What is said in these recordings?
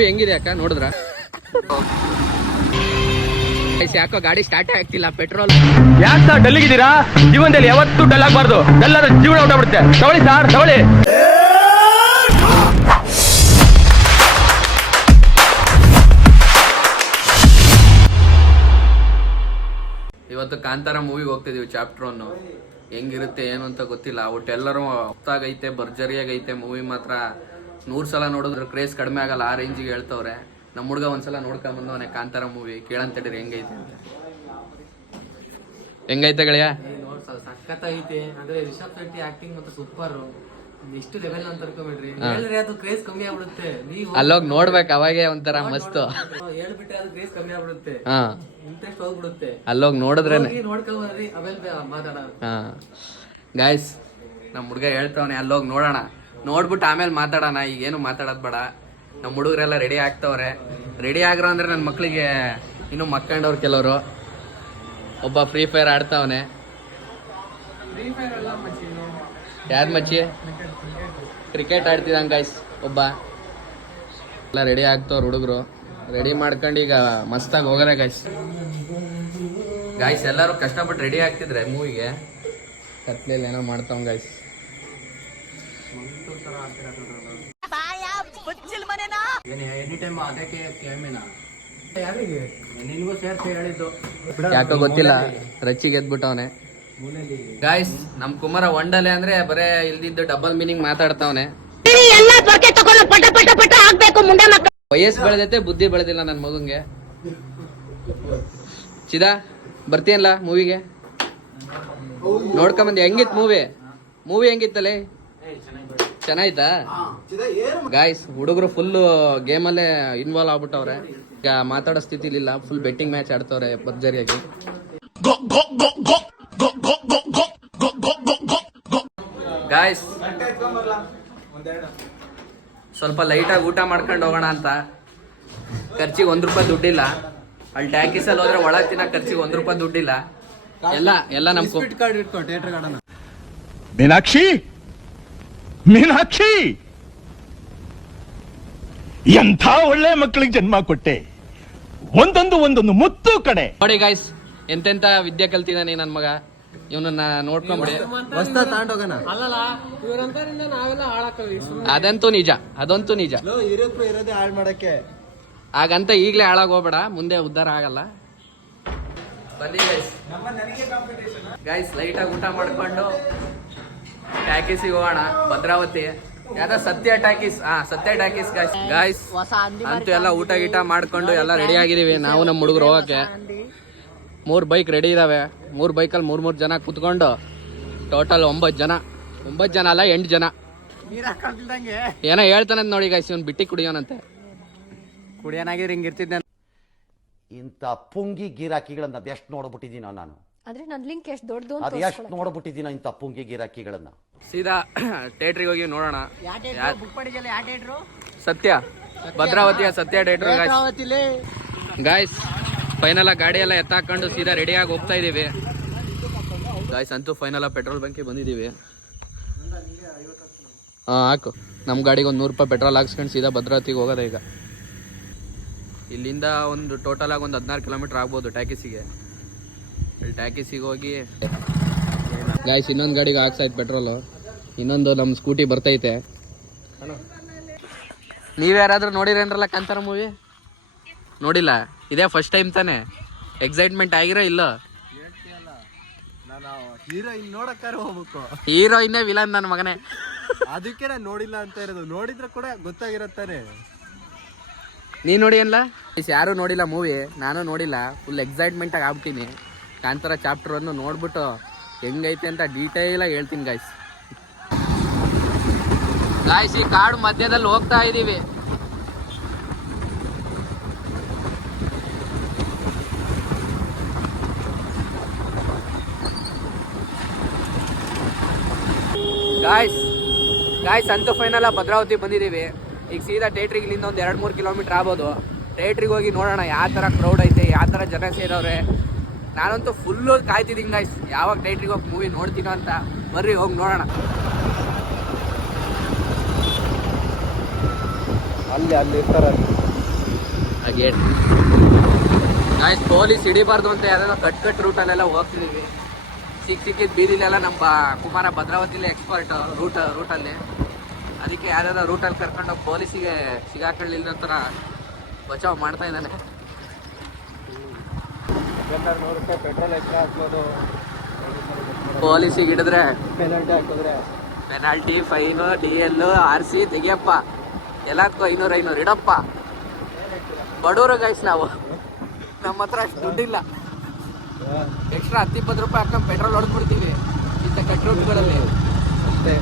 Movie ಹೆಂಗಿದೆ ಅಕ್ಕ ನೋಡಿದ್ರ? ಯಾಕೋ ಗಾಡಿ ಸ್ಟಾರ್ಟ್ ಆಗ್ತಿಲ್ಲ, ಪೆಟ್ರೋಲ್. ಯಾಕೆ ಸರ್ ಡಲ್ಲಿಗಿದ್ದೀರಾ? ಜೀವನದಲ್ಲಿ ಯಾವತ್ತೂ ಡಲ್ ಆಗಬಾರ್ದು, ಎಲ್ಲರ ಜೀವನ ಹೊರಟುಬಿಡುತ್ತೆ. ತಗೊಳ್ಳಿ ಸರ್, ತಗೊಳ್ಳಿ. ಇವತ್ತು ಕಾಂತಾರ ಮೂವಿಗೆ ಹೋಗ್ತಿದೀವಿ. ಚಾಪ್ಟರ್ 1 ಹೆಂಗಿರುತ್ತೆ ಏನು ಅಂತ ಗೊತ್ತಿಲ್ಲ. ಒಟ್ಟು ಎಲ್ಲರೂ ಹೊತ್ತಾಗೈತೆ, ಭರ್ಜರಿಯಾಗೈತೆ. ಮೂವಿ ಮಾತ್ರ 100 ಸಲ ನೋಡಿದ್ರೆ ಕ್ರೇಜ್ ಕಡಿಮೆ ಆಗಲ್ಲ, ಆ ರೇಂಜಿಗೆ ಹೇಳ್ತವ್ರೆ. ನಮ್ಮ ಹುಡುಗ ಒಂದ್ಸಲ ನೋಡ್ಕೊಂಬಂದು ಅವನೇ ಕಾಂತಾರ ಮೂವಿ ಕೇಳಂತಡಿರಿ ಹೆಂಗೈತೆ ಅಂತ. ಹೆಂಗೈತೆ ಗೆಳೆಯ? ಸಖತ್ತೈತೆ. ಅಂದ್ರೆ ರಿಷಬ್ ಶೆಟ್ಟಿ ಆಕ್ಟಿಂಗ್ ಮತ್ತೆ ಸೂಪರ್. ಎಷ್ಟು ಲೆವೆಲ್ ಅಂತ ಅನ್ಕೊಂಡ್ಬಿಡ್ರಿ. ಹೇಳಿದ್ರೆ ಅದು ಕ್ರೇಜ್ ಕಮ್ಮಿ ಆಗ್ಬಿಡುತ್ತೆ. ನೀವು ಅಲ್ಲೋಗಿ ನೋಡ್ಬೇಕು, ಅವಾಗೆ ಒಂಥರ ಮಸ್ತ್. ಹೇಳ್ಬಿಟ್ರೆ ಅದು ಕ್ರೇಜ್ ಕಮ್ಮಿ ಆಗ್ಬಿಡುತ್ತೆ, ಇಂಟ್ರೆಸ್ಟ್ ಹೋಗ್ಬಿಡುತ್ತೆ. ಅಲ್ಲೋಗಿ ನೋಡಿದ್ರೇನೆ. ನೋಡ್ಕೊಂಡ್ರಿ ಆಮೇಲೆ ಮಾತಾಡೋಣ. ಗಾಯ್ಸ್, ನಮ್ಮ ಹುಡುಗ ಹೇಳ್ತಾವನೆ ಅಲ್ಲೋಗಿ ನೋಡೋಣ, ನೋಡ್ಬಿಟ್ಟು ಆಮೇಲೆ ಮಾತಾಡೋಣ. ಈಗೇನು ಮಾತಾಡೋದ್ ಬೇಡ. ನಮ್ಮ ಹುಡುಗರೆಲ್ಲ ರೆಡಿ ಆಗ್ತವ್ರೆ. ರೆಡಿ ಆಗ್ರ ಅಂದ್ರೆ ನನ್ನ ಮಕ್ಳಿಗೆ ಇನ್ನು ಮಕ್ಕಂಡವ್ರು ಕೆಲವರು. ಒಬ್ಬ ಫ್ರೀ ಫೈರ್ ಆಡ್ತಾವನೆ. ಯಾರು ಮಚ್ಚಿ? ಕ್ರಿಕೆಟ್ ಆಡ್ತಿದ್ದಂಗೆ ಗಾಯ್ಸ್ ಒಬ್ಬ. ಎಲ್ಲ ರೆಡಿ ಆಗ್ತವ್ರು ಹುಡುಗರು. ರೆಡಿ ಮಾಡ್ಕೊಂಡು ಈಗ ಮಸ್ತಾಗಿ ಹೋಗೋರೆ ಗಾಯ್ಸ್. ಗಾಯ್ಸ್ ಎಲ್ಲರೂ ಕಷ್ಟಪಟ್ಟು ರೆಡಿ ಆಗ್ತಿದ್ರೆ ಮೂವಿಗೆ. ಕತ್ಲೆಯಲ್ಲಿ ಏನೋ ಮಾಡ್ತಾವ್ ಗಾಯ್ಸ್. ಎನಿ ಟೈಮ್ ಅದಕ್ಕೆ ಯಾರಿಗೆ ನಿನ್ಗೂ ಸೇರ್ಸಿ ಹೇಳಿದ್ದು. ಯಾಕೋ ಗೊತ್ತಿಲ್ಲ, ರಚ್ಚಿ ಗೆದ್ಬಿಟ್ಟವನೆ ಗಾಯ್ಸ್. ನಮ್ ಕುಮಾರ ಒಂಡಲೆ ಅಂದ್ರೆ ಬರೇ ಇಲ್ದಿದ್ದು ಡಬಲ್ ಮೀನಿಂಗ್ ಮಾತಾಡ್ತಾವನೆ. ವಯಸ್ಸು ಬೆಳೆದೈತೆ, ಬುದ್ಧಿ ಬೆಳೆದಿಲ್ಲ ನನ್ ಮಗಂಗೆ. ಚಿದಾ ಬರ್ತೀಯಲ್ಲ ಮೂವಿಗೆ? ನೋಡ್ಕೊಂಬಂದಿ? ಹೆಂಗಿತ್ ಮೂವಿ ಹೆಂಗಿತ್ತಲೆ? ಚೆನ್ನಾಯ್ತಾ ಗಾಯ್ಸ್? ಹುಡುಗರು ಫುಲ್ ಗೇಮಲ್ಲೇ ಇನ್ವಾಲ್ವ್ ಆಗ್ಬಿಟ್ಟವ್ರೆ. ಈಗ ಮಾತಾಡೋ ಸ್ಥಿತಿಲಿಲ್ಲ, ಫುಲ್ ಬೆಟ್ಟಿಂಗ್ ಮ್ಯಾಚ್ ಆಡ್ತವ್ರೆ ಭರ್ಜರಿಯಾಗಿ. ಗಾಯ್ಸ್ ಸ್ವಲ್ಪ ಲೈಟಾಗಿ ಊಟ ಮಾಡ್ಕೊಂಡು ಹೋಗೋಣ ಅಂತ. ಖರ್ಚಿಗೆ ₹1 ದುಡ್ಡಿಲ್ಲ. ಅಲ್ಲಿ ಟ್ಯಾಕಿಸಲ್ಲಿ ಹೋದ್ರೆ ಒಳಗೆ ತಿನ್ನ ಖರ್ಚಿಗೆ ₹1 ದುಡ್ಡಿಲ್ಲ. ಎಲ್ಲ ನಮ್ ಕಾರ್ಡ್ ಇಟ್ಕೊ, ಥಿಯೇಟರ್ ಗಾರ್ಡನ್. ಮೀನಾಕ್ಷಿ ಎಂಥ ಒಳ್ಳೆ ಮಕ್ಕಳಿಗೆ ಜನ್ಮ ಕೊಟ್ಟೆ. ಒಂದೊಂದು ಮುತ್ತು ಕಡೆ. ನೋಡಿ ಗಾಯ್ಸ್, ಎಂತೆಂತ ವಿದ್ಯೆ ಕಲ್ತಿದ್ದಾನೆ ನನ್ ಮಗ. ಇವನನ್ನ ನೋಡ್ಕೊಂಬಿಡಿ. ಅಲ್ಲಲ್ಲ, ಇವರಂತರಿಂದ ನಾವೆಲ್ಲ ಹಾಳಾಕವಿ. ಅದಂತೂ ನಿಜ. ಇರೋದೇ ಹಾಳು ಮಾಡಕ್ಕೆ. ಹಾಗಂತ ಈಗ್ಲೇ ಹಾಳಾಗ್ ಹೋಗ್ಬೇಡ, ಮುಂದೆ ಉದ್ಧಾರ ಆಗಲ್ಲ. ಬನ್ನಿ ಗಾಯ್ಸ್, ಲೈಟಾಗಿ ಊಟ ಮಾಡ್ಕೊಂಡು ಟ್ಯಾಕಿಸಿಗೆ ಹೋಗೋಣ. ಭದ್ರಾವತಿ ಯಾವ್ದ ಸತ್ಯ ಟ್ಯಾಕಿಸ್. ಸತ್ಯ ಟ್ಯಾಕಿಸ್ ಗಾಯ್ಸ್. ಅಂತೂ ಎಲ್ಲ ಊಟ ಗೀಟ ಮಾಡ್ಕೊಂಡು ಎಲ್ಲ ರೆಡಿ ಆಗಿದೀವಿ. ನಾವು ನಮ್ಮ ಹುಡುಗರು ಹೋಗಕ್ಕೆ 3 ಬೈಕ್ ರೆಡಿ ಇದಾವೆ. 3 ಬೈಕಲ್ಲಿ 3 ಜನ ಕುತ್ಕೊಂಡು ಟೋಟಲ್ 9 ಜನ. 9 ಜನ ಅಲ್ಲ, 8 ಜನ. ಏನೋ ಹೇಳ್ತಾನೆ ನೋಡಿ ಗಾಯ್ಸ್, ಇವ್ನು ಬಿಟ್ಟಿ ಕುಡಿಯೋನಂತೆ. ಕುಡಿಯೋನಾಗಿದ್ರೆ ಹಿಂಗಿರ್ತಿದ್ದೆ. ಇಂಥ ಪುಂಗಿ ಗಿರಾಕಿಗಳನ್ನ ಅದೆಷ್ಟು ನೋಡ್ಬಿಟ್ಟಿದ್ದೀನೋ ನಾನು. ಅಂದ್ರೆ ನನ್ನ ಲಿಂಕ್ ಎಷ್ಟು ದೊಡ್ಡದು ಅಂತ ಅದೆಷ್ಟು ನೋಡ್ಬಿಟ್ಟಿದ್ದೀನೋ ಇಂಥ ಪುಂಗಿ ಗಿರಾಕಿಗಳನ್ನ. ಸೀದಾ ಥಿಯೇಟ್ರಿಗೆ ಹೋಗಿ ನೋಡೋಣ. ಸತ್ಯ ಭದ್ರಾವತಿಯ ಸತ್ಯ ಥಿಯೇಟರ್ ಗಾಯ್ಸ್. ಫೈನಲ್ ಗಾಡಿ ಎಲ್ಲ ಎತ್ತಾಕೊಂಡು ಸೀದಾ ರೆಡಿಯಾಗಿ ಹೋಗ್ತಾ ಇದೀವಿ ಗಾಯ್ಸ್. ಅಂತೂ ಫೈನಲ್ ಪೆಟ್ರೋಲ್ ಬಂಕಿಗೆ ಬಂದಿದ್ದೀವಿ. ಹಾಕು, ನಮ್ಮ ಗಾಡಿಗೆ ಒಂದು ₹100 ಪೆಟ್ರೋಲ್ ಹಾಕ್ಸ್ಕೊಂಡು ಸೀದಾ ಭದ್ರಾವತಿಗೆ ಹೋಗೋದ. ಈಗ ಇಲ್ಲಿಂದ ಒಂದು ಟೋಟಲ್ ಆಗಿ ಒಂದು 16 ಕಿಲೋಮೀಟರ್ ಆಗ್ಬೋದು ಟ್ಯಾಕಿಸಿಗೆ. ಇಲ್ಲಿ ಟ್ಯಾಕಿಸಿಗೆ ಹೋಗಿ ಗಾಯ್ಸ್ ಇನ್ನೊಂದು ಗಾಡಿಗೆ ಹಾಕ್ಸಾಯ್ತು ಪೆಟ್ರೋಲು. ಇನ್ನೊಂದು ನಮ್ಮ ಸ್ಕೂಟಿ ಬರ್ತೈತೆ. ನೀವ್ಯಾರಾದ್ರೂ ನೋಡಿರೇನ್ರಲ್ಲ ಕಾಂತಾರ ಮೂವಿ? ನೋಡಿಲ್ಲ? ಇದೇ ಫಸ್ಟ್ ಟೈಮ್ ತಾನೆ? ಎಕ್ಸೈಟ್ಮೆಂಟ್ ಆಗಿರೋ ಇಲ್ಲ? ಹೀರೋಯಿನ್ನೇ ವಿಲನ್ ನನ್ನ ಮಗನೇ. ಅದಕ್ಕೆ ನಾನು ನೋಡಿಲ್ಲ ಅಂತ ಇರೋದು. ನೋಡಿದ್ರೆ ಕೂಡ ಗೊತ್ತಾಗಿರತ್ತಾನೆ. ನೀ ನೋಡಿ ಅಲ್ಲ? ಯಾರು ನೋಡಿಲ್ಲ ಮೂವಿ, ನಾನು ನೋಡಿಲ್ಲ. ಫುಲ್ ಎಕ್ಸೈಟ್ಮೆಂಟ್ ಆಗಿ ಆಗ್ಬಿಟ್ಟಿನಿ. ಕಾಂತಾರ ಚಾಪ್ಟರ್ 1 ನೋಡ್ಬಿಟ್ಟು ಹೆಂಗೈತೆ ಅಂತ ಡೀಟೇಲ್ ಆಗಿ ಹೇಳ್ತೀನಿ ಗಾಯ್ಸ್. ಈ ಕಾಡು ಮಧ್ಯದಲ್ಲಿ ಹೋಗ್ತಾ ಇದೀವಿ. ಗಾಯ್ಸ್ ಅಂತೂ ಫೈನಲ್ ಭದ್ರಾವತಿ ಬಂದಿದ್ದೀವಿ. ಈಗ ಸೀದಾ ಥಿಯೇಟ್ರಿಗೆ ಇಲ್ಲಿಂದ ಒಂದು 2-3 ಕಿಲೋಮೀಟರ್ ಆಗ್ಬೋದು. ಥಿಯೇಟ್ರಿಗೆ ಹೋಗಿ ನೋಡೋಣ ಯಾವ ಥರ ಕ್ರೌಡ್ ಐತೆ, ಯಾವ ಥರ ಜನ ಸೇರವ್ರೆ. ನಾನಂತೂ ಫುಲ್ಲು ಕಾಯ್ತಿದ್ದೀನಿ ಗಾಯ್ಸ್, ಯಾವಾಗ ಥಿಯೇಟ್ರಿಗೆ ಹೋಗಿ ಮೂವಿ ನೋಡ್ತೀನೋ ಅಂತ. ಬರ್ರಿ ಹೋಗಿ ನೋಡೋಣ. ಅಲ್ಲಿ ಇರ್ತಾರೆ. ಗೇಟ್ ಗಾಯ್ಸ್ ಪೊಲೀಸ್ ಹಿಡಿಬಾರ್ದು ಅಂತ ಯಾವ್ದಾದ್ರು ಕಟ್ ರೂಟಲ್ಲೆಲ್ಲ ಹೋಗ್ತಿದೀವಿ. ಸಿಕ್ಕಿದ ಬೀದಿಲೆಲ್ಲ ನಮ್ಮ ಕುಮಾರ ಭದ್ರಾವತಿಲಿ ಎಕ್ಸ್ಪರ್ಟ್ ರೂಟಲ್ಲಿ. ಅದಕ್ಕೆ ಯಾವ್ದಾದ್ರು ರೂಟಲ್ಲಿ ಕರ್ಕೊಂಡು ಪೊಲೀಸಿಗೆ ಸಿಗಾಕೊಳ್ಳಿಲ್ಲ ಥರ ಬಚಾವ್ ಮಾಡ್ತಾ ಇದ್ದಾನೆ. ಪೆಟ್ರೋಲ್ ಎಕ್ಸ್ಟ್ರಾ ಹಾಕ್ಬೋದು, ಪೊಲೀಸಿಗೆ ಹಿಡಿದ್ರೆ ಪೆನಾಲ್ಟಿ ಹಾಕಿದ್ರೆ ಪೆನಾಲ್ಟಿ, ಫೈನು, DL, RC ತೆಗಿಯಪ್ಪ. ಎಲ್ಲದಕ್ಕೂ 500 ಇಡಪ್ಪ. ಬಡವರು ಗೈಸ್ ನಾವು, ನಮ್ಮ ಹತ್ರ ಅಷ್ಟು ದುಡ್ಡಿಲ್ಲ. ಎಕ್ಸ್ಟ್ರಾ 10-20 ರೂಪಾಯಿ ಹಾಕೊಂಡು ಪೆಟ್ರೋಲ್ ಹೊಡೆದ್ಬಿಡ್ತೀವಿ ಇಂಥ ಕಟ್ ರೂಟ್ಗಳಲ್ಲಿ.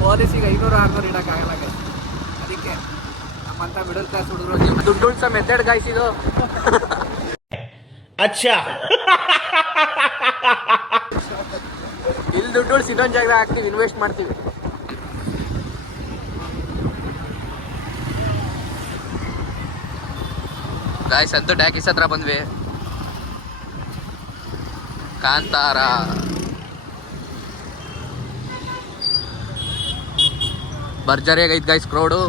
ಪೊಲೀಸಿಗೆ 500-600 ಇಡೋಕ್ಕಾಗಲ್ಲ ಗೈಸ್. ಅದಕ್ಕೆ ನಮ್ಮಂಥ ಮಿಡಲ್ ಕ್ಲಾಸ್ ಹುಡುಗರು ನಿಮ್ಮ ದುಡ್ಡು ಉಳ್ಸೋ ಮೆಥಡ್ ಗೈಸ್ ಇದು. ಇಲ್ಲಿ ದುಡ್ಡು ಉಳಿಸಿ ಇನ್ನೊಂದು ಜಾಗ ಹಾಕ್ತೀವಿ, ಇನ್ವೆಸ್ಟ್ ಮಾಡ್ತೀವಿ. ಗಾಯ್ಸ್ ಅಂತೂ ಟ್ಯಾಕಿಸ್ ಹತ್ರ ಬಂದ್ವಿ. ಕಾಂತಾರ ಭರ್ಜರಿ ಆಗೈತ್ ಗೈಸ್ ಕ್ರೌಡು.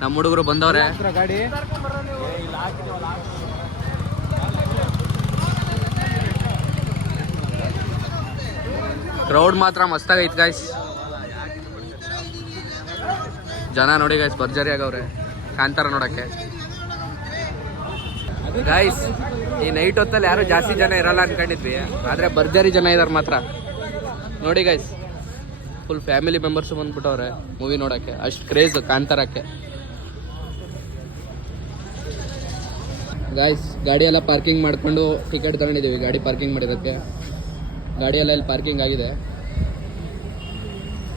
ನಮ್ಮ ಹುಡುಗರು ಬಂದವ್ರೆ. ಗಾಡಿ ಕ್ರೌಡ್ ಮಾತ್ರ ಮಸ್ತಾಗೈತ್ ಗೈಸ್. ಜನ ನೋಡಿ ಗೈಸ್ ಭರ್ಜರಿ ಆಗವ್ರೆ ಕಾಂತಾರ ನೋಡಕ್ಕೆ. ಗೈಸ್ ಈ ನೈಟ್ ಹೊತ್ತಲ್ಲಿ ಯಾರು ಜಾಸ್ತಿ ಜನ ಇರಲ್ಲ ಅನ್ಕೊಂಡಿದ್ವಿ, ಆದ್ರೆ ಭರ್ಜರಿ ಜನ ಇದಾರೆ ಮಾತ್ರ. ನೋಡಿ ಗೈಸ್ ಫುಲ್ ಫ್ಯಾಮಿಲಿ ಮೆಂಬರ್ಸ್ ಬಂದ್ಬಿಟ್ಟವ್ರೆ ಮೂವಿ ನೋಡಕ್ಕೆ. ಅಷ್ಟು ಕ್ರೇಜ್ ಕಾಂತಾರಕ್ಕೆ. ಗಾಯ್ಸ್ ಗಾಡಿ ಎಲ್ಲ ಪಾರ್ಕಿಂಗ್ ಮಾಡ್ಕೊಂಡು ಟಿಕೆಟ್ ತಗೊಂಡಿದ್ದೀವಿ ಗಾಡಿ ಪಾರ್ಕಿಂಗ್ ಮಾಡಿರೋಕ್ಕೆ. ಗಾಡಿ ಎಲ್ಲ ಇಲ್ಲಿ ಪಾರ್ಕಿಂಗ್ ಆಗಿದೆ.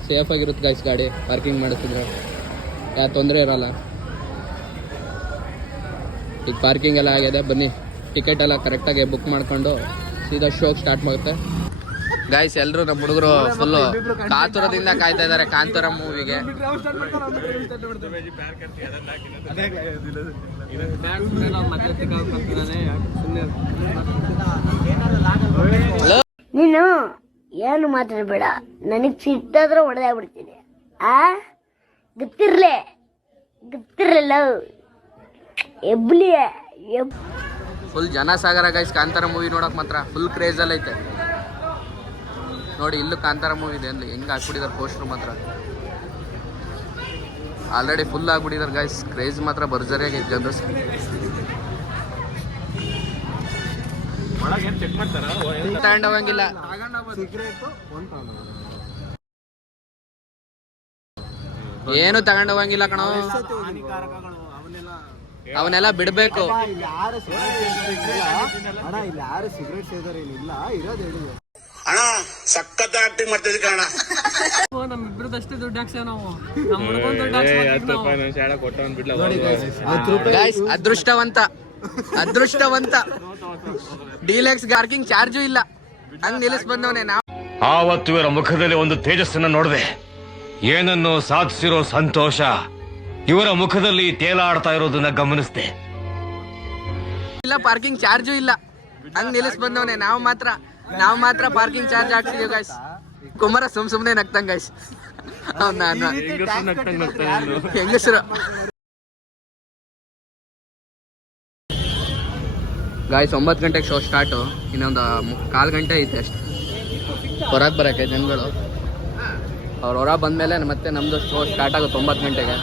ಸೇಫ್ ಆಗಿರುತ್ತೆ ಗಾಯ್ಸ್ ಗಾಡಿ ಪಾರ್ಕಿಂಗ್ ಮಾಡಿಸಿದ್ರೆ, ಯಾವ ತೊಂದರೆ ಇರಲ್ಲ. ಈಗ ಪಾರ್ಕಿಂಗ್ ಎಲ್ಲ ಆಗಿದೆ. ಬನ್ನಿ ಟಿಕೆಟ್ ಎಲ್ಲ ಕರೆಕ್ಟಾಗಿ ಬುಕ್ ಮಾಡ್ಕೊಂಡು ಸೀದಾ ಶೋಗೆ ಸ್ಟಾರ್ಟ್ ಮಾಡುತ್ತೆ. ಗಾಯ್ಸ್ ಎಲ್ಲರೂ ನಮ್ಮ ಹುಡುಗರು ಫುಲ್ಲು ಕಾತುರದಿಂದ ಕಾಯ್ತಾ ಇದ್ದಾರೆ ಕಾಂತಾರ ಮೂವಿಗೆ. ನೀನು ಏನು ಮಾತಾಡಬೇಡ, ನನಗೆ ಸಿಟ್ಟಾದ್ರೆ ಹೊಡೆದಾಗ್ಬಿಡ್ತೀನಿ. ಗೊತ್ತಿರ್ಲಿಲ್ಲ ಎಬ್ಲಿ ಫುಲ್ ಜನ ಸಾಗರ ಗೈಸ್ ಕಾಂತಾರ ಮೂವಿ ನೋಡಕ್ ಮಾತ್ರ ಫುಲ್ ಕ್ರೇಜ್ ಅಲ್ಲಿ ಐತೆ. ನೋಡಿ ಇಲ್ಲೂ ಕಾಂತಾರ ಮೂವಿ ಇದೆ ಅಲ್ಲಿ ಹೆಂಗ್ ಹಾಕ್ಬಿಟ್ಟಿದಾರೆ ಪೋಸ್ಟರ್ ಮಾತ್ರ. ಆಲ್ರೆಡಿ ಫುಲ್ ಆಗ್ಬಿಟ್ಟಿದಾರೆ ಗೈಸ್. ಕ್ರೇಜ್ ಮಾತ್ರ ಭರ್ಜರಿ ಆಗೈತೆ ಜನರು. ತಗೊಂಡ್ ಹೋಗಂಗಿಲ್ಲ. ಏನು ತಗೊಂಡ್ ಹೋಗಂಗಿಲ್ಲ ಕಣೋ, ಅವನ್ನೆಲ್ಲ ಬಿಡ್ಬೇಕು. ಅಣ್ಣ ಸಖತ್ ಆಕ್ಟಿಂಗ್ ಮಾಡ್ತಿದ್ವಿ ಕಣ. ನಮ್ಮಿಬ್ರದಷ್ಟೇ ದುಡ್ಡು ಹಾಕ್ಸೇವ್ ನಾವು. ನಮ್ಮ ಹುಡುಗನ್ ದುಡ್ಡು ಗೈಸ್ ಅದೃಷ್ಟವಂತ ಡೀಲೆಕ್ಸ್ ಪಾರ್ಕಿಂಗ್ ಚಾರ್ಜು ಇಲ್ಲ, ಹಂಗ್ ನಿಲ್ಲಿಸ್ ಬಂದವನೇ ನಾವು. ಆವತ್ತು ಇವರ ಮುಖದಲ್ಲಿ ಒಂದು ತೇಜಸ್ಸನ್ನ ನೋಡಿದೆ. ಏನನ್ನು ಸಾಧಿಸಿರೋ ಸಂತೋಷ ಇವರ ಮುಖದಲ್ಲಿ ತೇಲಾಡ್ತಾ ಇರೋದನ್ನ ಗಮನಿಸಿದೆ. ಇಲ್ಲ ಪಾರ್ಕಿಂಗ್ ಚಾರ್ಜು ಇಲ್ಲ, ಹಂಗ್ ನಿಲ್ಲಿಸ್ ಬಂದವನೇ ನಾವು ಮಾತ್ರ ಪಾರ್ಕಿಂಗ್ ಚಾರ್ಜ್ ಹಾಕ್ಸಿದೀವಿ ಗೈಸ್. ಕುಮಾರ ಸುಮ್ನೆ ನಗ್ತಂಗ್ ಗೈಸ್. ಹೆಂಗಸರು ಗಾಯ್ಸ್ 9 ಗಂಟೆಗೆ ಶೋ ಸ್ಟಾರ್ಟು. ಇನ್ನೊಂದು 1/4 ಗಂಟೆ ಐತೆ ಅಷ್ಟೆ ಹೊರಗೆ ಬರೋಕ್ಕೆ ಜನಗಳು. ಅವ್ರು ಹೊರ ಬಂದಮೇಲೆ ಮತ್ತೆ ನಮ್ಮದು ಶೋ ಸ್ಟಾರ್ಟ್ ಆಗುತ್ತೆ 9 ಗಂಟೆಗೆ.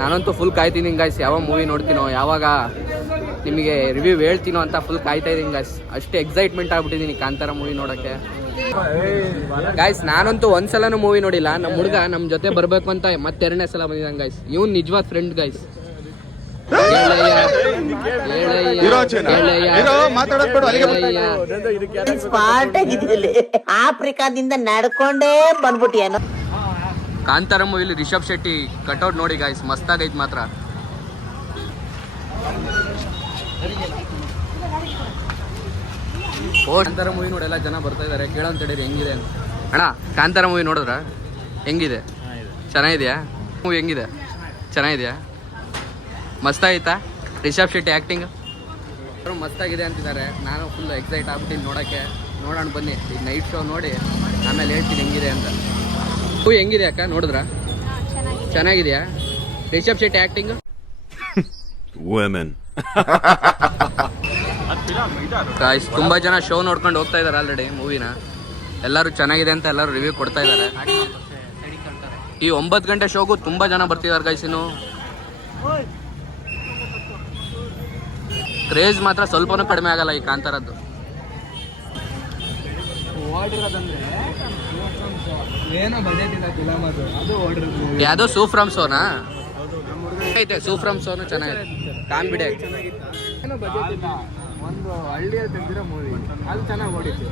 ನಾನಂತೂ ಫುಲ್ ಕಾಯ್ತೀನಿ ಗಾಯ್ಸ್, ಯಾವಾಗ ಮೂವಿ ನೋಡ್ತೀನೋ, ಯಾವಾಗ ನಿಮಗೆ ರಿವ್ಯೂ ಹೇಳ್ತೀನೋ ಅಂತ ಫುಲ್ ಕಾಯ್ತಾ ಇದ್ದೀನಿ ಗಾಯ್ಸ್. ಅಷ್ಟು ಎಕ್ಸೈಟ್ಮೆಂಟ್ ಆಗ್ಬಿಟ್ಟಿದ್ದೀನಿ ಕಾಂತಾರ ಮೂವಿ ನೋಡೋಕ್ಕೆ ಗಾಯ್ಸ್. ನಾನಂತೂ ಒಂದ್ಸಲನೂ ಮೂವಿ ನೋಡಿಲ್ಲ. ನಮ್ಮ ಹುಡುಗ ನಮ್ಮ ಜೊತೆ ಬರಬೇಕು ಅಂತ ಮತ್ತೆ 2ನೇ ಸಲ ಬಂದಿದ್ದಾನೆ ಗಾಯ್ಸ್. ಇವ್ನು ನಿಜವಾದ ಫ್ರೆಂಡ್ ಗಾಯ್ಸ್. ಆಫ್ರಿಕಾದಿಂದ ನಡ್ಕೊಂಡೇ ಬಂದ್ಬಿಟ್ಟಿಯೇನು. ಕಾಂತಾರ ಮೂವಿಲಿ ರಿಷಬ್ ಶೆಟ್ಟಿ ಕಟ್ಔಟ್ ನೋಡಿ ಗಾಯ್ಸ್, ಮಸ್ತಾಗೈತ್ ಮಾತ್ರ. ಕಾಂತಾರ ಮೂವಿ ನೋಡಿ ಎಲ್ಲ ಜನ ಬರ್ತಾ ಇದಾರೆ. ಕೇಳೋಂತ ಹೇಳಿರಿ ಹೆಂಗಿದೆ ಅಂತ. ಅಣ್ಣ ಕಾಂತಾರ ಮೂವಿ ನೋಡಿದ್ರ ಹೆಂಗಿದೆ? ಚೆನ್ನಾಗಿದೆಯಾ ಮೂವಿ? ಹೆಂಗಿದೆ? ಚೆನ್ನಾಗಿದೆಯಾ? ಮಸ್ತಾಗಿತ್ತಾ? ರಿಷಬ್ ಶೆಟ್ಟಿ ಆ್ಯಕ್ಟಿಂಗ್ ಮಸ್ತಾಗಿದೆ ಅಂತಿದ್ದಾರೆ. ನಾನು ಫುಲ್ ಎಕ್ಸೈಟ್ ಆಗ್ಬಿಟ್ಟಿನಿ ನೋಡೋಕ್ಕೆ. ನೋಡೋಣ ಬನ್ನಿ, ಈಗ ನೈಟ್ ಶೋ ನೋಡಿ ಆಮೇಲೆ ಹೇಳ್ತೀನಿ ಹೆಂಗಿದೆ ಅಂತ. ಮೂವಿ ಹೆಂಗಿದೆ ಅಕ್ಕ? ನೋಡಿದ್ರಾ? ಚೆನ್ನಾಗಿದೆಯಾ? ರಿಷಬ್ ಶೆಟ್ಟಿ ಆ್ಯಕ್ಟಿಂಗ್ ಗಾಯ್ಸ್ ತುಂಬಾ ಜನ ಶೋ ನೋಡ್ಕೊಂಡು ಹೋಗ್ತಾ ಇದಾರೆ ಆಲ್ರೆಡಿ ಮೂವಿನ. ಎಲ್ಲರೂ ಚೆನ್ನಾಗಿದೆ ಅಂತ ಎಲ್ಲರೂ ರಿವ್ಯೂ ಕೊಡ್ತಾ ಇದ್ದಾರೆ. ಈ 9 ಗಂಟೆ ಶೋಗೂ ತುಂಬಾ ಜನ ಬರ್ತಿದ್ದಾರೆ ಗಾಯ್ಸ್. ಇನ್ನು ಕ್ರೇಜ್ ಮಾತ್ರ ಸ್ವಲ್ಪನೂ ಕಡಿಮೆ ಆಗಲ್ಲ ಈ ಕಾಂತಾರದ್ದು. ಯಾವ್ದೋ ಸೂಫ್ರಮ್ ಸೋನಾ ಐತೆ. ಸೂಫ್ರಮ್ ಸೋನು ಚೆನ್ನಾಗಿದೆ. ಕಾಮಿಡಿ ಒಂದು ಹಳ್ಳಿಯಲ್ಲಿ ತೆಗ್ದಿರೋ ಮೂವಿ ಅದು ಚೆನ್ನಾಗಿ ಓಡಿತ್ತು.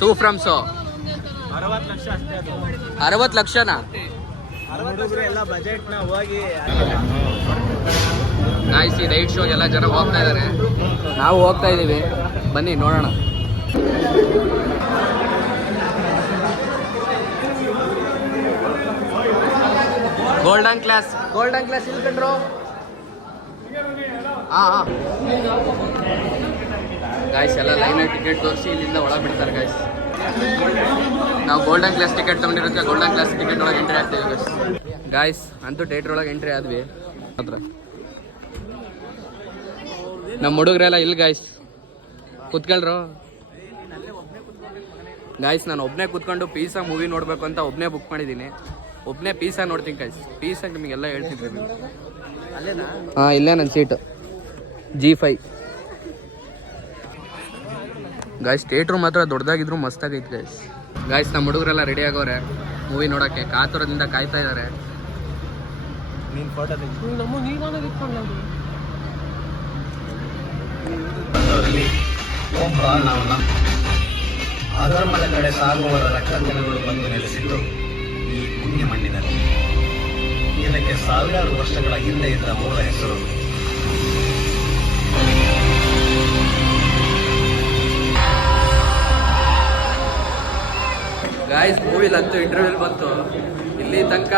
ಸೂಫ್ರಮ್ ಸೋ 60 ಲಕ್ಷನಾ? ಗಾಯ್ಸ್ ಈ ನೈಟ್ ಶೋಗೆ ಎಲ್ಲ ಜನ ಹೋಗ್ತಾ ಇದ್ದಾರೆ. ನಾವು ಹೋಗ್ತಾ ಇದೀವಿ, ಬನ್ನಿ ನೋಡೋಣ. ಗೋಲ್ಡನ್ ಕ್ಲಾಸ್ ಇಲ್ಲಿ ಕಂಡ್ರು. ಹಾಂ ಗಾಯ್ಸ್ ಎಲ್ಲ ಲೈನ್ ಟಿಕೆಟ್ ತೋರಿಸಿ ಇಲ್ಲಿಂದ ಒಳಗೆ ಬಿಡ್ತಾರೆ ಗಾಯ್ಸ್. ನಾವು ಗೋಲ್ಡನ್ ಕ್ಲಾಸ್ ಟಿಕೆಟ್ ತಗೊಂಡಿರೋದಕ್ಕೆ ಗೋಲ್ಡನ್ ಕ್ಲಾಸ್ ಟಿಕೆಟ್ ಒಳಗೆ ಎಂಟ್ರಿ ಆಗ್ತೀವಿ ಗಾಯ್ಸ್. ಅಂತೂ ಥಿಯೇಟ್ರ್ ಒಳಗೆ ಎಂಟ್ರಿ ಆದ್ವಿ. ಹತ್ರ ನಮ್ಮ ಹುಡುಗರೆಲ್ಲ ಇಲ್ಲಿ ಗಾಯ್ಸ್ ಕೂತ್ಕೊಳ್ರು. ಗಾಯ್ಸ್ ನಾನು ಒಬ್ಬನೇ ಕೂತ್ಕೊಂಡು ಪೀಸಾ ಮೂವಿ ನೋಡಬೇಕು ಅಂತ ಒಬ್ಬನೇ ಬುಕ್ ಮಾಡಿದ್ದೀನಿ. ಒಬ್ಬನೇ ಪೀಸಾ ನೋಡ್ತೀನಿ ಗಾಯ್ಸ್. ಪೀಸಾಗಿ ನಿಮಗೆಲ್ಲ ಹೇಳ್ತಿದ್ವಿ. ಹಾಂ ಇಲ್ಲೇ ನನ್ನ ಸೀಟು G5 ಗಾಯ್ಸ್. ಥಿಯೇಟ್ರು ಮಾತ್ರ ದೊಡ್ಡದಾಗಿದ್ರು ಮಸ್ತಾಗೈತೆ ಗಾಯ್ಸ್. ಗಾಯ್ಸ್ ನಮ್ಮ ಹುಡುಗರೆಲ್ಲ ರೆಡಿ ಆಗೋರೆ ಮೂವಿ ನೋಡೋಕ್ಕೆ. ಕಾತುರದಿಂದ ಕಾಯ್ತಾ ಇದ್ದಾರೆ. ಅಧರ್ಮದ ಕಡೆ ಸಾಗುವವರ ರಕ್ತಕಣಗಳು ಬಂದು ನೆಲೆಸಿದ್ದು ಈ ಪುಣ್ಯ ಮಣ್ಣಿನಲ್ಲಿ. ಇದಕ್ಕೆ ಸಾವಿರಾರು ವರ್ಷಗಳ ಹಿಂದೆ ಇದ್ದ ಮೂಲ ಹೆಸರು ಗಾಯ್ಸ್. ಮೂವಿಲಂತೂ ಇಂಟರ್ವ್ಯೂಲ್ ಬಂತು. ಇಲ್ಲಿ ತನಕ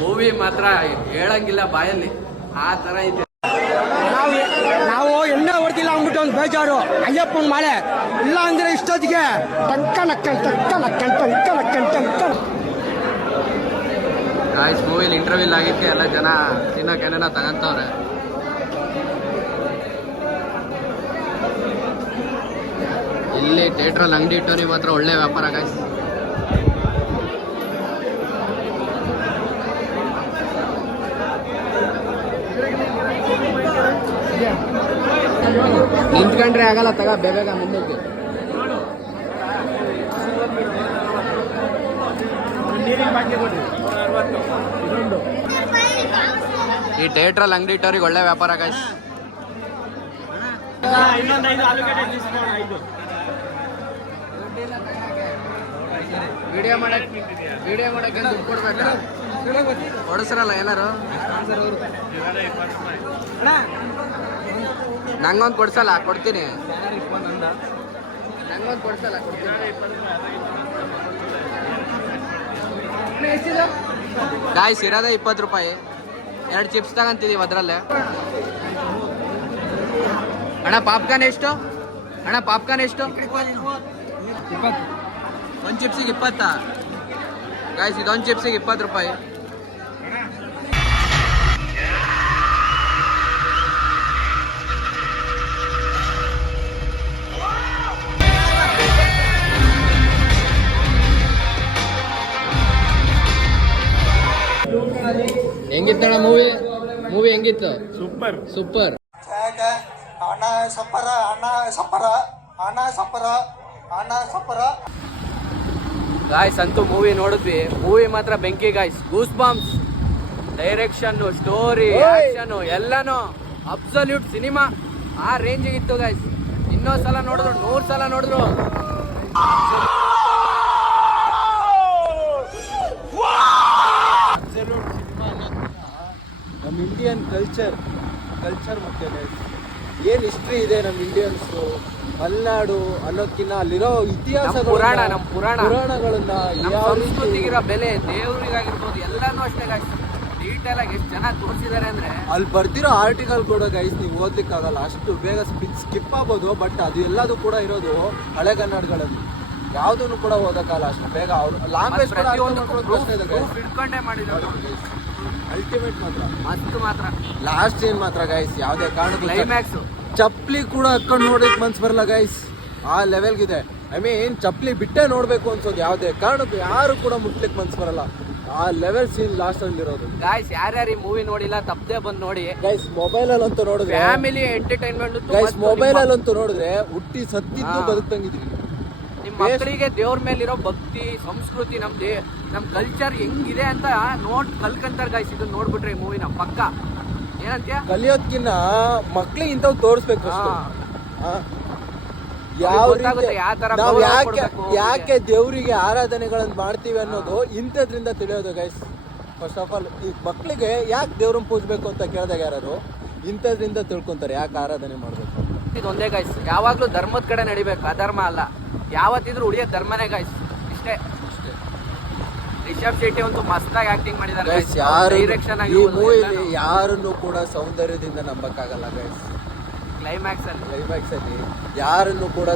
ಮೂವಿ ಮಾತ್ರ ಹೇಳಂಗಿಲ್ಲ ಬಾಯಲ್ಲಿ, ಆ ಥರ ಇದೆ. ನಾವು ಎಣ್ಣೆ ಹೊಡ್ತಿಲ್ಲ ಅಂದ್ಬಿಟ್ಟು ಒಂದು ಬೇಜಾರು. ಅಯ್ಯಪ್ಪನ ಮಾಲೆ ಇಲ್ಲ ಅಂದ್ರೆ ಇಷ್ಟೊತ್ತಿಗೆ ಗಾಯ್ಸ್ ಮೂವಿಲಿ ಇಂಟರ್ವ್ಯೂಲ್ ಆಗಿಕ್ಕೆ ಎಲ್ಲ ಜನ ತಿನ್ನೋಕೆ ಏನೇನೋ ತಗಂತವ್ರೆ. ಇಲ್ಲಿ ಥಿಯೇಟ್ರಲ್ಲಿ ಅಂಗಡಿ ಇಟ್ಟವ್ರಿಗೆ ಮಾತ್ರ ಒಳ್ಳೆ ವ್ಯಾಪಾರ ಗಾಯ್ಸ್. ನಿಂತ್ಕೊಂಡ್ರೆ ಆಗಲ್ಲ, ತಗ ಬೇಗ ಮುಂದಕ್ಕೆ. ಈ ಥಿಯೇಟ್ರಲ್ಲಿ ಅಂಗಡಿ ಇಟ್ಟವ್ರಿಗೆ ಒಳ್ಳೆ ವ್ಯಾಪಾರ ಗಾಯ್ಸ್. ವಿಡಿಯೋ ಮಾಡಕ್ಕೆ ದುಡ್ಡು ಕೊಡ್ಬೇಕಾ? ಹೊಡಸ್ರಲ್ಲ ಏನಾರು. ನಂಗೊಂದು ಕೊಡ್ಸಲ್ಲ, ಕೊಡ್ತೀನಿ. ನಂಗೊಂದು ಕೊಡ್ಸಲ್ಲ, ಕೊಡ್ತೀನಿ. ಗಾಯ್ಸ್ ಇರೋದೇ 20 ರೂಪಾಯಿ. 2 ಚಿಪ್ಸ್ ತಗೊಂತಿದೀವಿ ಅದರಲ್ಲೇ. ಅಣ್ಣ ಪಾಪ್ಕಾರ್ನ್ ಎಷ್ಟು? ಅಣ್ಣ ಪಾಪ್ಕಾರ್ನ್ ಎಷ್ಟು? 1 ಚಿಪ್ಸಿಗೆ 20. ಗಾಯ್ಸ್ ಇದೊಂದು ಚಿಪ್ಸಿಗೆ 20 ರೂಪಾಯಿ. ಹೆಂಗಿತ್ತಣ್ಣ ಮೂವಿ ಹೆಂಗಿತ್ತು? ಸೂಪರ್. ಗಾಯ್ಸ್ ಅಂತೂ ಮೂವಿ ನೋಡಿದ್ವಿ. ಮೂವಿ ಮಾತ್ರ ಬೆಂಕಿ guys. Goose bombs, direction, story, action ಎಲ್ಲಾನು ಅಬ್ಸಲ್ಯೂಟ್ ಸಿನಿಮಾ. ಆ ರೇಂಜಿಗೆ ಇತ್ತು ಗಾಯ್ಸ್. ಇನ್ನೊಂದು ಸಲ ನೋಡಿದ್ರು 100 ಸಲ ನೋಡಿದ್ರು. ನಮ್ಮ ಇಂಡಿಯನ್ ಕಲ್ಚರ್ ಮತ್ತೆ ಏನು ಹಿಸ್ಟ್ರಿ ಇದೆ ನಮ್ಮ ಇಂಡಿಯನ್ಸು, ಮಲೆನಾಡು ಅನ್ನೋದಕ್ಕಿಂತ ಅಲ್ಲಿರೋ ಇತಿಹಾಸ, ನಮ್ಮ ಪುರಾಣಗಳನ್ನ ಸಂಸ್ಕೃತಿಗಿರೋ ಬೆಲೆ, ದೇವರಿಗಾಗಿರ್ಬೋದು ಎಲ್ಲಾನು ಅಷ್ಟೇ ಗಾಯ್ಸ್. ಡೀಟೇಲ್ ಆಗಿ ಎಷ್ಟು ಚೆನ್ನಾಗಿ ತೋರಿಸಿದ್ದಾರೆ ಅಂದ್ರೆ ಅಲ್ಲಿ ಬರ್ತಿರೋ ಆರ್ಟಿಕಲ್ ಕೂಡ ಗೈಸ್ ನೀವು ಓದ್ಲಿಕ್ಕಾಗಲ್ಲ, ಅಷ್ಟು ಬೇಗ ಸ್ಕಿಪ್ ಆಗ್ಬೋದು. ಬಟ್ ಅದು ಎಲ್ಲದೂ ಕೂಡ ಇರೋದು ಹಳೆಗನ್ನಡಗಳಲ್ಲಿ. ಯಾವ್ದನ್ನು ಕೂಡ ಓದಕ್ಕಾಗಲ್ಲ ಅಷ್ಟು ಬೇಗ. ಅವ್ರು ಲ್ಯಾಂಗ್ವೇಜ್ ಇಟ್ಕೊಂಡೇ ಮಾಡಿದ್ರು. ಅಲ್ಟಿಮೇಟ್ ಮಾತ್ರ ಮಸ್ತ್ ಮಾತ್ರ. ಲಾಸ್ಟ್ ಸೀನ್ ಮಾತ್ರ ಗೈಸ್ ಯಾವುದೇ ಕಾರಣಕ್ಕೂ ಕ್ಲೈಮ್ಯಾಕ್ಸ್ ಚಪ್ಪಲಿ ಕೂಡ ಹಾಕೊಂಡು ನೋಡಕ್ ಮನ್ಸ್ ಬರಲ್ಲ ಗೈಸ್, ಆ ಲೆವೆಲ್ಗಿದೆ. ಐ ಮೀನ್ ಚಪ್ಪಲಿ ಬಿಟ್ಟೆ ನೋಡ್ಬೇಕು ಅನ್ಸೋದು, ಯಾವುದೇ ಕಾರಣಕ್ಕೂ ಯಾರು ಕೂಡ ಮುಟ್ಲಿಕ್ಕೆ ಮನ್ಸ್ ಬರಲ್ಲ, ಆ ಲೆವೆಲ್ ಸೀನ್ ಲಾಸ್ಟ್ ಅಲ್ಲಿ ಇರೋದು. ಗಾಯ್ಸ್ ಯಾರ್ಯಾರು ಈ ಮೂವಿ ನೋಡಿಲ್ಲ ತಪ್ಪದೆ ಬಂದು ನೋಡಿ ಗೈಸ್. ಮೊಬೈಲ್ ಅಲ್ಲಂತೂ ನೋಡಿದ್ರೆ ಫ್ಯಾಮಿಲಿ ಎಂಟರ್ಟೈನ್ಮೆಂಟ್. ಗೈಸ್ ಮೊಬೈಲ್ ಅಲ್ಲಂತೂ ನೋಡಿದ್ರೆ ಹುಟ್ಟಿ ಸತ್ತಿದ್ದು ಬದುಕ್ತಂಗಿದ್ವಿ. ನಿಮ್ ಮಕ್ಕಳಿಗೆ ದೇವ್ರ ಮೇಲಿರೋ ಭಕ್ತಿ ಸಂಸ್ಕೃತಿ ನಮ್ ಕಲ್ಚರ್ ಹೆಂಗಿದೆ ಅಂತ ಕಲ್ಕಂತಾರ ಗಾಯ್ಸ್. ಇದನ್ನ ನೋಡ್ಬಿಟ್ರೆ ಈ ಮೂವಿನ ಪಕ್ಕ ಏನಂತ್ಯ ಕಲಿಯೋದ್ಕಿನ್ನ ಮಕ್ಳಿಗೆ ಇಂಥವ್ ತೋರಿಸ್ಬೇಕು. ಯಾವ ನಾವು ಯಾಕೆ ದೇವರಿಗೆ ಆರಾಧನೆಗಳನ್ನ ಮಾಡ್ತೀವಿ ಅನ್ನೋದು ಇಂಥದ್ರಿಂದ ತಿಳಿಯೋದು ಗೈಸ್. ಫಸ್ಟ್ ಆಫ್ ಆಲ್ ಈ ಮಕ್ಳಿಗೆ ಯಾಕೆ ದೇವ್ರನ್ನ ಪೂಜಬೇಕು ಅಂತ ಕೇಳಿದಾಗ ಯಾರು ಇಂಥದ್ರಿಂದ ತಿಳ್ಕೊಂತಾರೆ ಯಾಕೆ ಆರಾಧನೆ ಮಾಡ್ಬೇಕು. ಇದೊಂದೇ ಗೈಸ್, ಯಾವಾಗ್ಲೂ ಧರ್ಮದ ಕಡೆ ನಡಿಬೇಕು, ಅಧರ್ಮ ಅಲ್ಲ. ಯಾವತ್ತಿದ್ರು ಉಳಿಯೋ ಧರ್ಮನೇ ಗೈಸ್, ಇಷ್ಟೇ. ರಿಷಬ್ ಶೆಟ್ಟಿ ಅಂತೂ ಮಸ್ತಾಗಿ ಆಕ್ಟಿಂಗ್ ಮಾಡಿದ್ದಾರೆ ಗೈಸ್. ಡೈರೆಕ್ಷನ್ ಈ ಮೂವಿಲಿ ಯಾರನ್ನು ಕೂಡ ಸೌಂದರ್ಯದಿಂದ ನಂಬಕ್ಕಾಗಲ್ಲ ಗೈಸ್. ಕ್ಲೈಮ್ಯಾಕ್ಸ್ ಅಲ್ಲಿ ಯಾರನ್ನು ಕೂಡ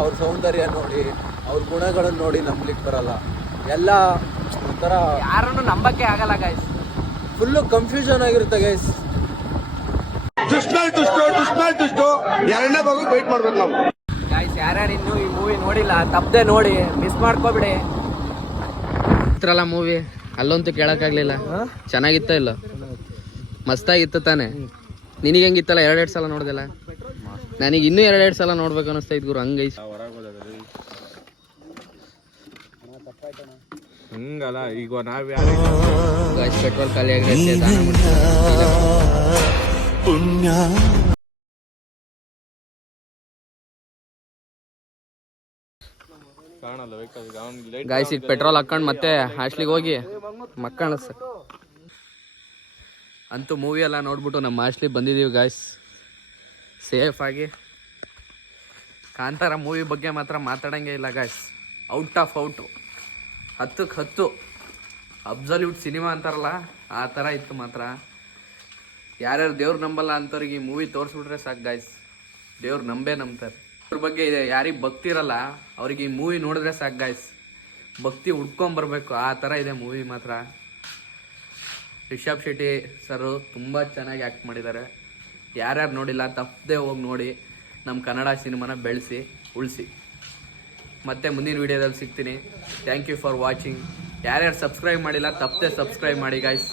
ಅವ್ರ ಸೌಂದರ್ಯ ನೋಡಿ ಅವ್ರ ಗುಣಗಳನ್ನು ನೋಡಿ ನಂಬಲಿಕ್ಕೆ ಬರಲ್ಲ. ಎಲ್ಲ ಒಂಥರ ಯಾರನ್ನು ನಂಬಕ್ಕೆ ಆಗಲ್ಲ ಗೈಸ್. ಫುಲ್ಲು ಕನ್ಫ್ಯೂಷನ್ ಆಗಿರುತ್ತೆ ಗೈಸ್. ಎರಡನೇ ಭಾಗ ವೇಟ್ ಮಾಡ್ಬೇಕು ನಾವು ಗೈಸ್. ಯಾರ್ಯಾರು ಇನ್ನೂ ಈ ಮೂವಿ ನೋಡಿಲ್ಲ ತಪ್ಪದೆ ನೋಡಿ, ಮಿಸ್ ಮಾಡ್ಕೋಬಿಡಿ. ಮೂವಿ ಅಲ್ಲಂತೂ ಕೇಳಕ್ಕಾಗ್ಲಿಲ್ಲ. ಚೆನ್ನಾಗಿತ್ತ ಇಲ್ಲ? ಮಸ್ತಾಗಿತ್ತು ತಾನೆ? ನಿನಗೆ ಹೆಂಗಿತ್ತಲ್ಲ? 2 ಸಲ ನೋಡ್ದಲ್ಲ? ನನಗೆ ಇನ್ನೂ 2 ಸಲ ನೋಡ್ಬೇಕು ಅನಿಸ್ತಾ ಇದ್ ಗುರು. ಹಂಗೈಸ್ ಹಂಗಲ್ಲ. ಈಗ ನಾವ್ ಗಾಯ್ಸ್ ಪೆಟ್ರೋಲ್ ಖಾಲಿ ಆಗಿರುತ್ತೆ. ಗಾಯ್ಸ್ ಈಗ ಪೆಟ್ರೋಲ್ ಹಾಕೊಂಡು ಮತ್ತೆ ಹಾಸ್ಟ್ಲಿಗೆ ಹೋಗಿ ಮಕ್ಕಳ ಅಂತೂ ಮೂವಿ ಎಲ್ಲ ನೋಡ್ಬಿಟ್ಟು ನಮ್ಮ ಹಾಸ್ಟ್ಲಿಗೆ ಬಂದಿದ್ದೀವಿ ಗಾಯ್ಸ್, ಸೇಫ್ ಆಗಿ. ಕಾಂತಾರ ಮೂವಿ ಬಗ್ಗೆ ಮಾತ್ರ ಮಾತಾಡಂಗೆ ಇಲ್ಲ ಗಾಯ್ಸ್. ಔಟ್ ಆಫ್ ಔಟು, 10ಕ್ಕೆ 10 ಅಬ್ಸಲ್ಯೂಟ್ ಸಿನಿಮಾ ಅಂತಾರಲ್ಲ ಆ ಥರ ಇತ್ತು ಮಾತ್ರ. ಯಾರ್ಯಾರು ದೇವ್ರು ನಂಬಲ್ಲ ಅಂಥವ್ರಿಗೆ ಈ ಮೂವಿ ತೋರಿಸ್ಬಿಟ್ರೆ ಸಾಕು ಗಾಯ್ಸ್, ದೇವ್ರು ನಂಬ್ತಾರೆ. ಅವ್ರ ಬಗ್ಗೆ ಯಾರಿಗೆ ಭಕ್ತಿ ಇರಲ್ಲ ಅವ್ರಿಗೆ ಈ ಮೂವಿ ನೋಡಿದ್ರೆ ಸಾಕು ಗಾಯ್ಸ್, ಭಕ್ತಿ ಹುಡ್ಕೊಂಬರ್ಬೇಕು, ಆ ಥರ ಇದೆ ಮೂವಿ ಮಾತ್ರ. ರಿಷಬ್ ಶೆಟ್ಟಿ ಸರು ತುಂಬ ಚೆನ್ನಾಗಿ ಆ್ಯಕ್ಟ್ ಮಾಡಿದ್ದಾರೆ. ಯಾರ್ಯಾರು ನೋಡಿಲ್ಲ ತಪ್ಪದೆ ಹೋಗಿ ನೋಡಿ, ನಮ್ಮ ಕನ್ನಡ ಸಿನಿಮಾನ ಬೆಳೆಸಿ ಉಳಿಸಿ. ಮತ್ತೆ ಮುಂದಿನ ವೀಡಿಯೋದಲ್ಲಿ ಸಿಗ್ತೀನಿ. Thank you for watching. ಯಾರ್ಯಾರು ಸಬ್ಸ್ಕ್ರೈಬ್ ಮಾಡಿಲ್ಲ ತಪ್ಪದೆ ಸಬ್ಸ್ಕ್ರೈಬ್ ಮಾಡಿ ಗಾಯ್ಸ್.